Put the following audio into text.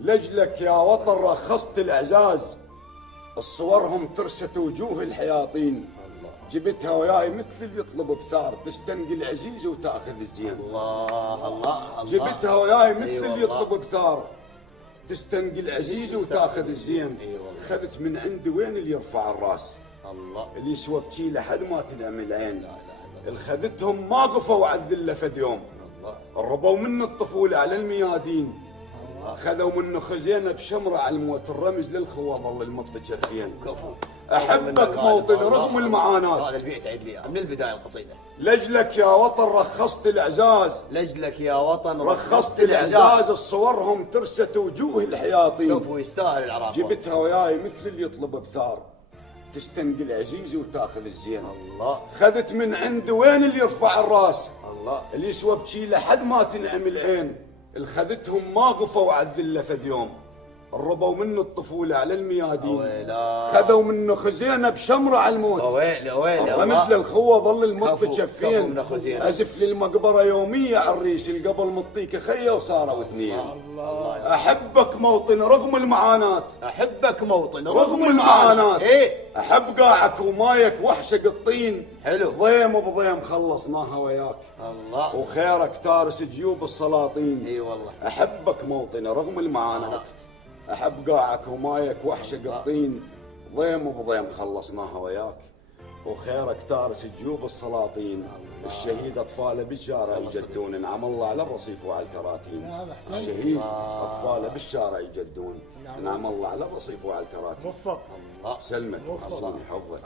لجلك يا وطن رخصت الإعزاز، الصورهم ترست وجوه الحياطين. جبتها وياي مثل اللي يطلب بثار، تستنقي العزيز وتاخذ الزين. الله الله الله. جبتها وياي مثل اللي يطلب بثار، تستنقي العزيز وتاخذ الزين. خذت من عند وين اللي يرفع الراس، الله اللي يسوى بشي لحد ما تنعم العين. الخذتهم ما قفوا على الذله فد يوم، ربوا من الطفوله على الميادين. خذوا منه خزينه بشمره على الموت، الرمز للخوه ظل المط جفين. كفو. احبك موطن رغم المعاناه. هذا البيت عيد لي من البدايه القصيده. لجلك يا وطن رخصت الاعزاز، لجلك يا وطن رخصت الاعزاز، الصورهم ترست وجوه الحياطين. كفو يستاهل العراق. جبتها وياي مثل اللي يطلب بثار، تستنقي العزيز وتاخذ الزين. الله. خذت من عند وين اللي يرفع الراس، الله اللي يسوى بشي لحد ما تنعم العين. الخذتهم ما غفوا على الذله فد يوم، ربوا منه الطفوله على الميادين. خذوا منه خزينه بشمره على الموت. ويلي ويلي مثل الخوه ظل المط كفو جفين. ازف للمقبره يوميه عريس، القبل مطيك خيه وصاروا اثنين. الله. احبك موطن رغم المعاناه، احبك موطن رغم المعاناه. ايه احب قاعك ومايك وحشق الطين. حلو. ضيم بضيم خلصناها وياك، الله. وخيرك تارس جيوب السلاطين. اي والله. احبك موطن رغم المعاناه، احب قاعك ومايك وحشق الطين. ضيم بضيم خلصناها وياك، وخيرك تارس جيوب السلاطين. الشهيد اطفاله بالشارع يجدون، انعم الله على الرصيف وعلى الكراتين. الشهيد اطفاله بالشارع يجدون، انعم الله على الرصيف وعلى الكراتين. وفق سلمك، عصوني حفظك.